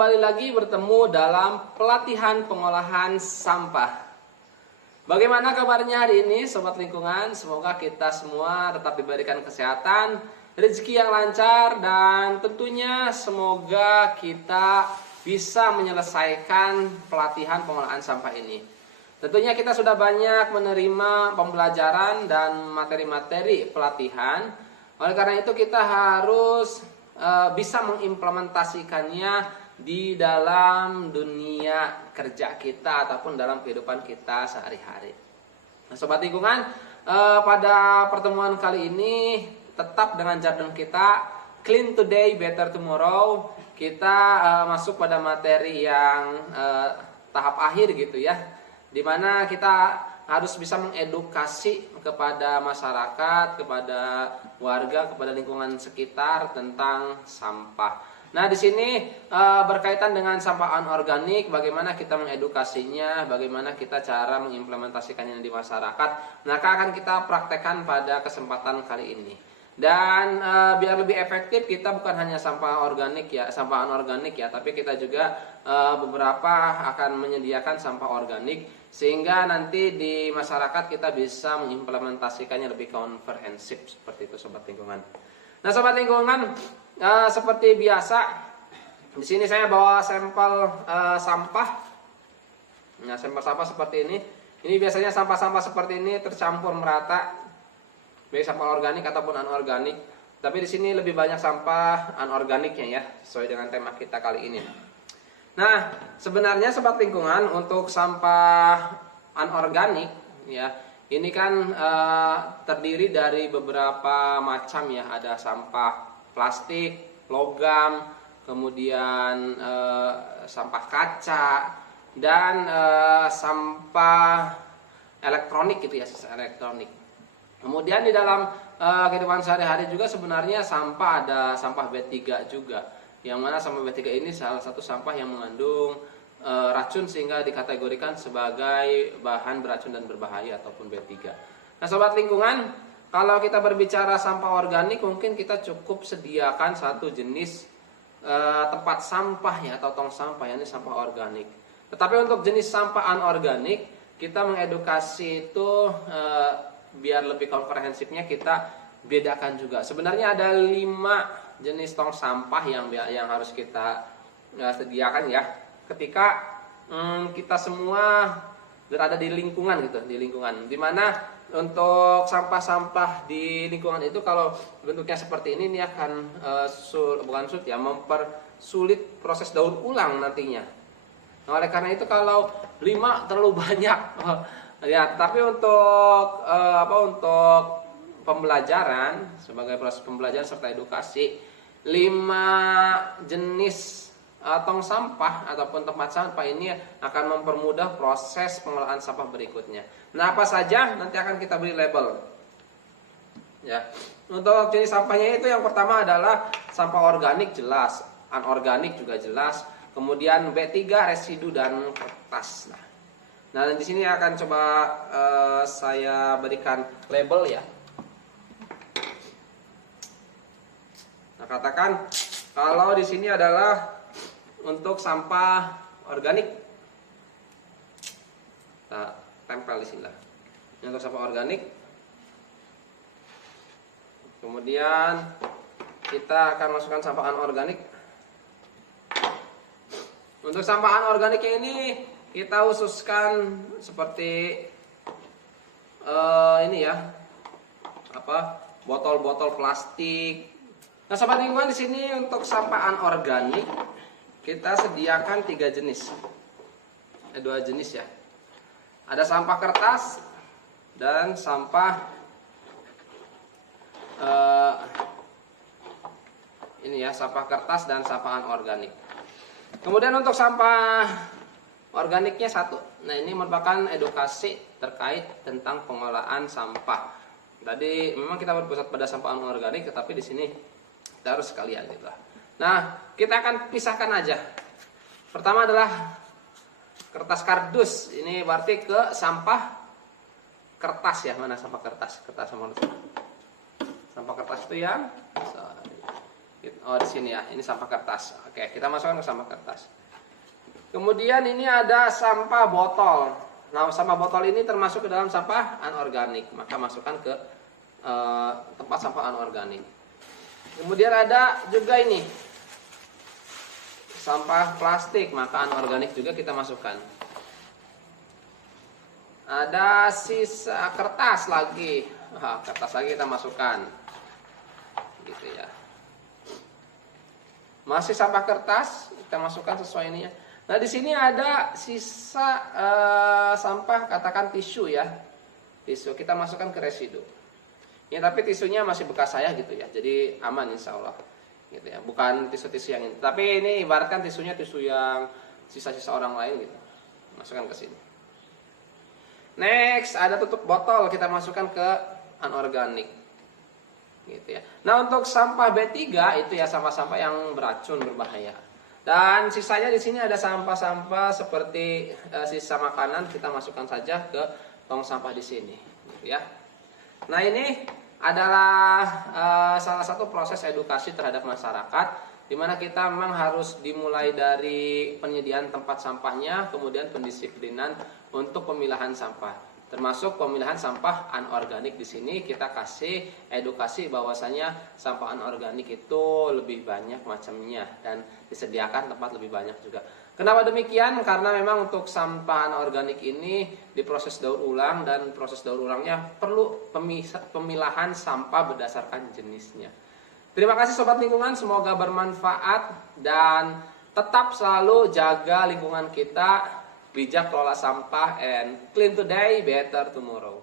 kembali lagi bertemu dalam pelatihan pengolahan sampah. Bagaimana kabarnya hari ini Sobat Lingkungan? Semoga kita semua tetap diberikan kesehatan, rezeki yang lancar, dan tentunya semoga kita bisa menyelesaikan pelatihan pengolahan sampah ini. Tentunya kita sudah banyak menerima pembelajaran dan materi-materi pelatihan. Oleh karena itu kita harus bisa mengimplementasikannya di dalam dunia kerja kita ataupun dalam kehidupan kita sehari-hari. Nah, Sobat Lingkungan, pada pertemuan kali ini tetap dengan jargon kita Clean Today, Better Tomorrow. Kita masuk pada materi yang tahap akhir gitu ya, dimana kita harus bisa mengedukasi kepada masyarakat, kepada warga, kepada lingkungan sekitar tentang sampah. Nah, di sini berkaitan dengan sampah anorganik, bagaimana kita mengedukasinya, bagaimana kita cara mengimplementasikannya di masyarakat. Nah, akan kita praktekkan pada kesempatan kali ini. Dan biar lebih efektif, kita bukan hanya sampah organik ya, sampah anorganik ya, tapi kita juga beberapa akan menyediakan sampah organik sehingga nanti di masyarakat kita bisa mengimplementasikannya lebih komprehensif seperti itu, Sobat Lingkungan. Nah, Sobat Lingkungan, seperti biasa di sini saya bawa sampel sampah. Nah, sampel sampah seperti ini. Ini biasanya sampah-sampah seperti ini tercampur merata, baik sampah organik ataupun anorganik. Tapi di sini lebih banyak sampah anorganiknya ya, sesuai dengan tema kita kali ini. Nah, sebenarnya Sobat Lingkungan, untuk sampah anorganik ya, ini kan terdiri dari beberapa macam ya. Ada sampah plastik, logam, kemudian sampah kaca, dan sampah elektronik gitu ya, sisa elektronik. Kemudian di dalam kehidupan sehari-hari juga sebenarnya sampah, ada sampah B3 juga, yang mana sampah B3 ini salah satu sampah yang mengandung racun sehingga dikategorikan sebagai bahan beracun dan berbahaya ataupun B3. Nah, Sobat Lingkungan, kalau kita berbicara sampah organik, mungkin kita cukup sediakan satu jenis tempat sampah ya, atau tong sampah, yakni sampah organik. Tetapi untuk jenis sampah anorganik, kita mengedukasi itu biar lebih komprehensifnya kita bedakan juga. Sebenarnya ada 5 jenis tong sampah yang harus kita sediakan ya, ketika kita semua berada di lingkungan gitu, di lingkungan dimana untuk sampah-sampah di lingkungan itu kalau bentuknya seperti ini akan mempersulit proses daur ulang nantinya. Nah, oleh karena itu kalau 5 terlalu banyak ya, tapi untuk untuk pembelajaran, sebagai proses pembelajaran serta edukasi, 5 jenis tong sampah ataupun tempat sampah ini akan mempermudah proses pengolahan sampah berikutnya. Nah, apa saja nanti akan kita beri label ya. Untuk jenis sampahnya itu yang pertama adalah sampah organik, jelas, anorganik juga jelas, kemudian B3, residu, dan kertas. Nah, di sini akan coba saya berikan label ya. Nah, katakan kalau di sini adalah untuk sampah organik, nah, tempel di sini lah. Ini untuk sampah organik. Kemudian kita akan masukkan sampah anorganik. Untuk sampah anorganiknya ini kita khususkan seperti ini ya, botol-botol plastik. Nah, Sobat Lingkungan, di sini untuk sampah anorganik kita sediakan 3 jenis, 2 jenis ya. Ada sampah kertas dan sampah ini ya, sampah kertas dan sampah anorganik. Kemudian untuk sampah organiknya 1. Nah, ini merupakan edukasi terkait tentang pengolahan sampah. Tadi memang kita berpusat pada sampah anorganik, tetapi di sini kita harus sekalian gitu. Nah, kita akan pisahkan aja. Pertama adalah kertas kardus. Ini berarti ke sampah kertas ya. Mana sampah kertas? Kertas sama sampah kertas itu yang Oh, di sini ya, ini sampah kertas. Oke, kita masukkan ke sampah kertas. Kemudian ini ada sampah botol. Nah, sampah botol ini termasuk ke dalam sampah anorganik, maka masukkan ke tempat sampah anorganik. Kemudian ada juga ini sampah plastik, maka anorganik juga kita masukkan. Ada sisa kertas lagi, kertas lagi kita masukkan, gitu ya. Masih sampah kertas kita masukkan sesuai ini ya. Nah, di sini ada sisa sampah, katakan tisu ya. Tisu kita masukkan ke residu. Ya, tapi tisunya masih bekas saya gitu ya. Jadi aman insya Allah. Gitu ya. Bukan tisu-tisu yang ini. Tapi ini ibaratkan tisunya tisu yang sisa-sisa orang lain gitu. Masukkan ke sini. Next, ada tutup botol kita masukkan ke anorganik. Gitu ya. Nah, untuk sampah B3 itu ya sampah-sampah yang beracun, berbahaya. Dan sisanya di sini ada sampah-sampah seperti sisa makanan, kita masukkan saja ke tong sampah di sini, gitu ya. Nah, ini adalah salah satu proses edukasi terhadap masyarakat, di mana kita memang harus dimulai dari penyediaan tempat sampahnya, kemudian pendisiplinan untuk pemilahan sampah. Termasuk pemilahan sampah anorganik di sini kita kasih edukasi bahwasanya sampah anorganik itu lebih banyak macamnya dan disediakan tempat lebih banyak juga. Kenapa demikian? Karena memang untuk sampah anorganik ini diproses daur ulang dan proses daur ulangnya perlu pemilahan sampah berdasarkan jenisnya. Terima kasih Sobat Lingkungan, semoga bermanfaat dan tetap selalu jaga lingkungan kita. Bijak kelola sampah and clean today, better tomorrow.